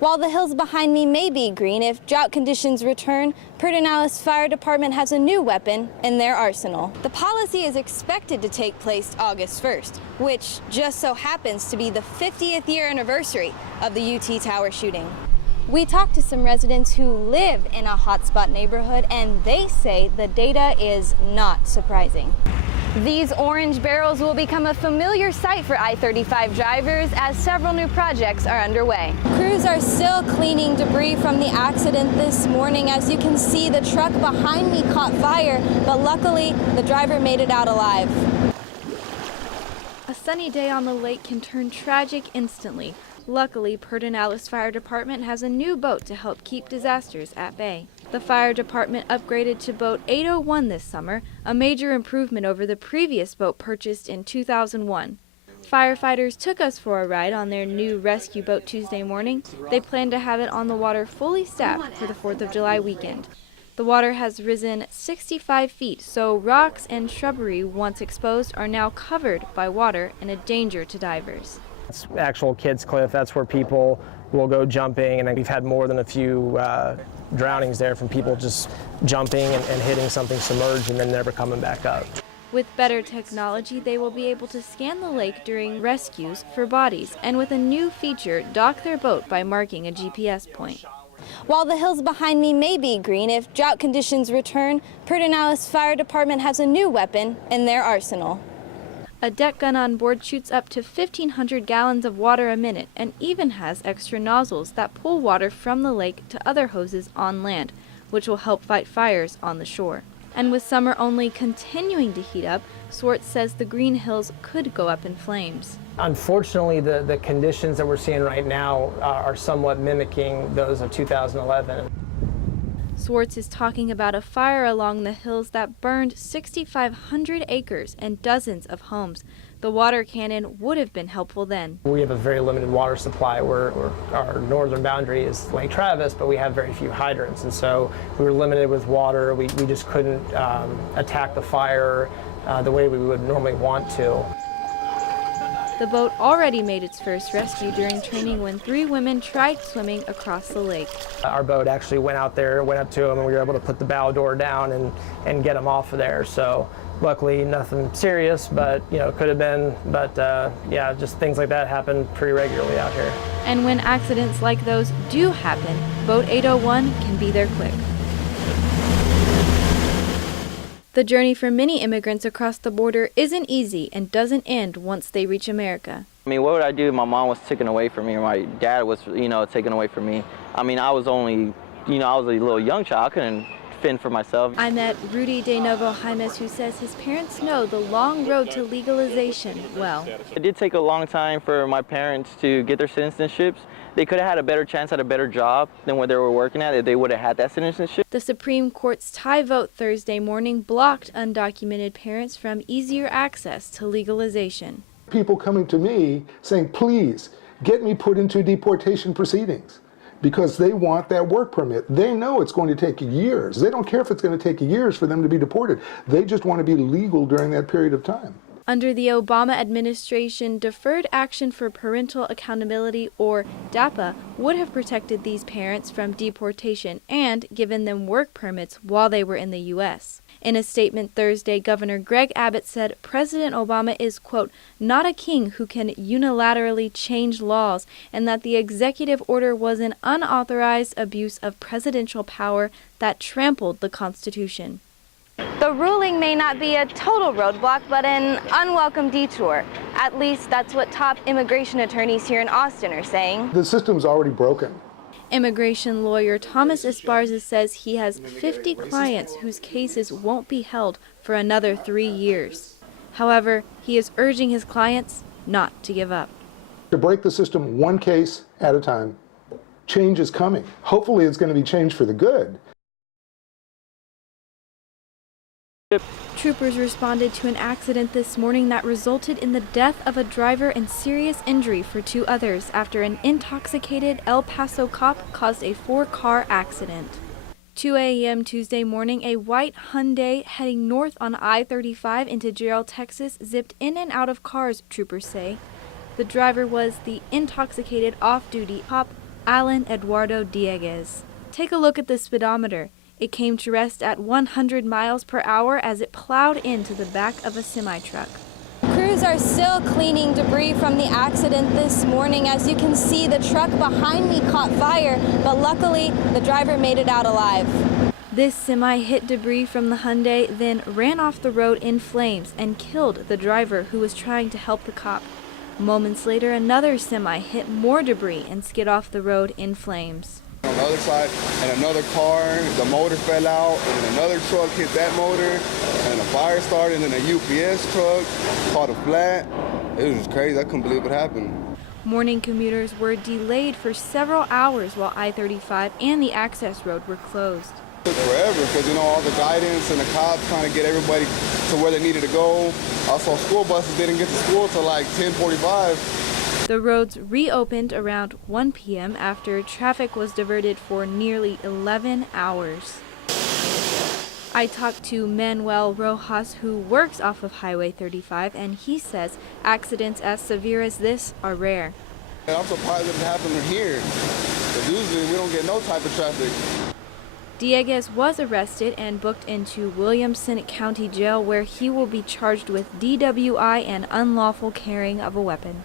While the hills behind me may be green, if drought conditions return, Pedernales Fire Department has a new weapon in their arsenal. The policy is expected to take place August 1st, which just so happens to be the 50th year anniversary of the UT Tower shooting. We talked to some residents who live in a hotspot neighborhood, and they say the data is not surprising. These orange barrels will become a familiar sight for I-35 drivers as several new projects are underway. Crews are still cleaning debris from the accident this morning. As you can see, the truck behind me caught fire, but luckily the driver made it out alive. A sunny day on the lake can turn tragic instantly. Luckily, Pedernales Fire Department has a new boat to help keep disasters at bay. The fire department upgraded to boat 801 this summer, a major improvement over the previous boat purchased in 2001. Firefighters took us for a ride on their new rescue boat Tuesday morning. They plan to have it on the water fully staffed for the 4th of July weekend. The water has risen 65 feet, so rocks and shrubbery once exposed are now covered by water and a danger to divers. It's actual kids' cliff. That's where people will go jumping, and we've had more than a few drownings there from people just jumping and hitting something submerged and then never coming back up. With better technology, they will be able to scan the lake during rescues for bodies, and with a new feature, dock their boat by marking a GPS point. While the hills behind me may be green, if drought conditions return, Pedernales Fire Department has a new weapon in their arsenal. A deck gun on board shoots up to 1,500 gallons of water a minute and even has extra nozzles that pull water from the lake to other hoses on land, which will help fight fires on the shore. And with summer only continuing to heat up, Swartz says the green hills could go up in flames. Unfortunately, the conditions that we're seeing right now are somewhat mimicking those of 2011. Swartz is talking about a fire along the hills that burned 6,500 acres and dozens of homes. The water cannon would have been helpful then. We have a very limited water supply. Our northern boundary is Lake Travis, but we have very few hydrants, and so we were limited with water. We just couldn't attack the fire the way we would normally want to. The boat already made its first rescue during training when 3 women tried swimming across the lake. Our boat actually went out there, went up to them, and we were able to put the bow door down and get them off of there. So luckily nothing serious, but could have been. But yeah, just things like that happen pretty regularly out here. And when accidents like those do happen, Boat 801 can be there quick. The journey for many immigrants across the border isn't easy and doesn't end once they reach America. I mean, what would I do if my mom was taken away from me or my dad was, taken away from me? I mean, I was only, I was a little young child. I couldn't fend for myself. I met Rudy De Novo Jaimes, who says his parents know the long road to legalization well. It did take a long time for my parents to get their citizenships. They could have had a better chance at a better job than what they were working at if they would have had that citizenship. The Supreme Court's tie vote Thursday morning blocked undocumented parents from easier access to legalization. People coming to me saying, please, get me put into deportation proceedings, because they want that work permit. They know it's going to take years. They don't care if it's going to take years for them to be deported. They just want to be legal during that period of time. Under the Obama administration, Deferred Action for Parental Accountability, or DAPA, would have protected these parents from deportation and given them work permits while they were in the U.S. In a statement Thursday, Governor Greg Abbott said President Obama is, quote, not a king who can unilaterally change laws, and that the executive order was an unauthorized abuse of presidential power that trampled the Constitution. The ruling may not be a total roadblock, but an unwelcome detour. At least that's what top immigration attorneys here in Austin are saying. The system's already broken. Immigration lawyer Thomas Esparza says he has 50 clients whose cases won't be held for another 3 years. However, he is urging his clients not to give up. To break the system one case at a time. Change is coming. Hopefully it's going to be change for the good. Troopers responded to an accident this morning that resulted in the death of a driver and serious injury for 2 others after an intoxicated El Paso cop caused a 4-car accident. 2 a.m. Tuesday morning, a white Hyundai heading north on I-35 into Gerald, Texas, zipped in and out of cars, troopers say. The driver was the intoxicated off-duty cop Alan Eduardo Dieguez. Take a look at the speedometer. It came to rest at 100 miles per hour as it plowed into the back of a semi-truck. Crews are still cleaning debris from the accident this morning. As you can see, the truck behind me caught fire, but luckily the driver made it out alive. This semi hit debris from the Hyundai, then ran off the road in flames and killed the driver who was trying to help the cop. Moments later, another semi hit more debris and skid off the road in flames. On the other side, and another car, the motor fell out, and then another truck hit that motor, and a fire started, and then a UPS truck caught a flat. It was just crazy. I couldn't believe what happened. Morning commuters were delayed for several hours while I-35 and the access road were closed. It took forever because, all the guidance and the cops trying to get everybody to where they needed to go. Also, school buses didn't get to school till like 10:45. The roads reopened around 1 p.m. after traffic was diverted for nearly 11 hours. I talked to Manuel Rojas, who works off of Highway 35, and he says accidents as severe as this are rare. I'm surprised it happened here, because usually we don't get no type of traffic. Dieguez was arrested and booked into Williamson County Jail, where he will be charged with DWI and unlawful carrying of a weapon.